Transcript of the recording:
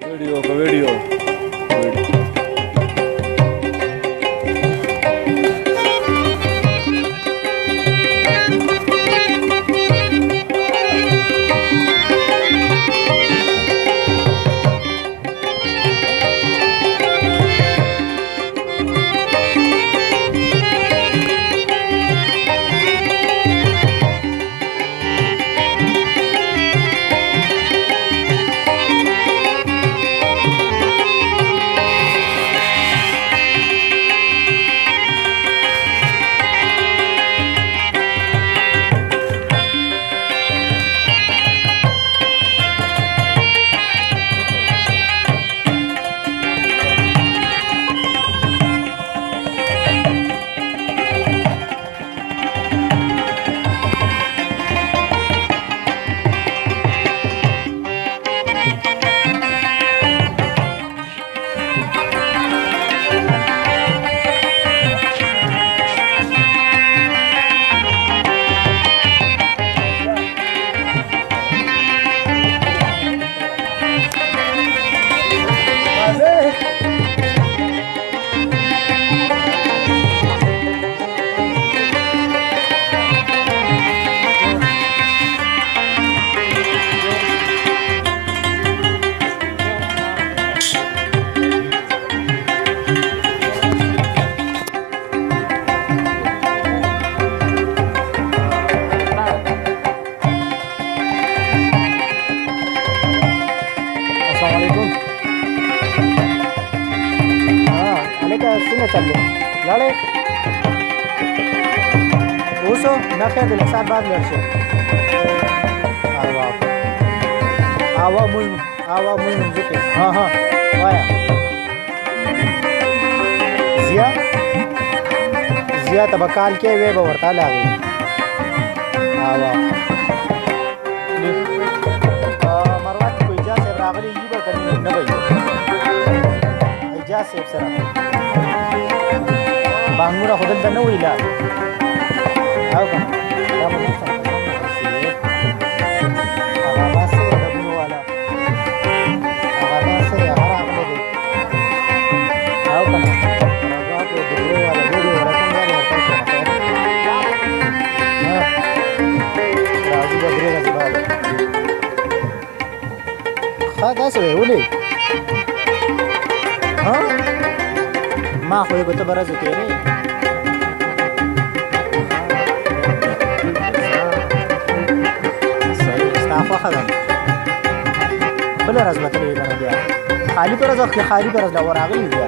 ویډیو څنګه چل دی لاړې اوسو نه خیر د لسات بعد لړ شي اوا مول ځکه ها وایا زیا تبکال کې وې به ورته لاغي اوا مروت کو اجازه راغلي یی به کنه نه وي اجازه سره بانګونه خودل ته نه ویلا او کنه دا مو څه هغه واسه د بنو والا هغه واسه هغه راغله دي او کنه هغه د بنو والا ویډیو ورته نه ورته راځي د درې ورځې بعد دا څه ویلې ها ما خو یې ته برازه تیرې صافه خدام بل راز مته نه بیا خالی پر راز خالی پر راز لا ورغلی بیا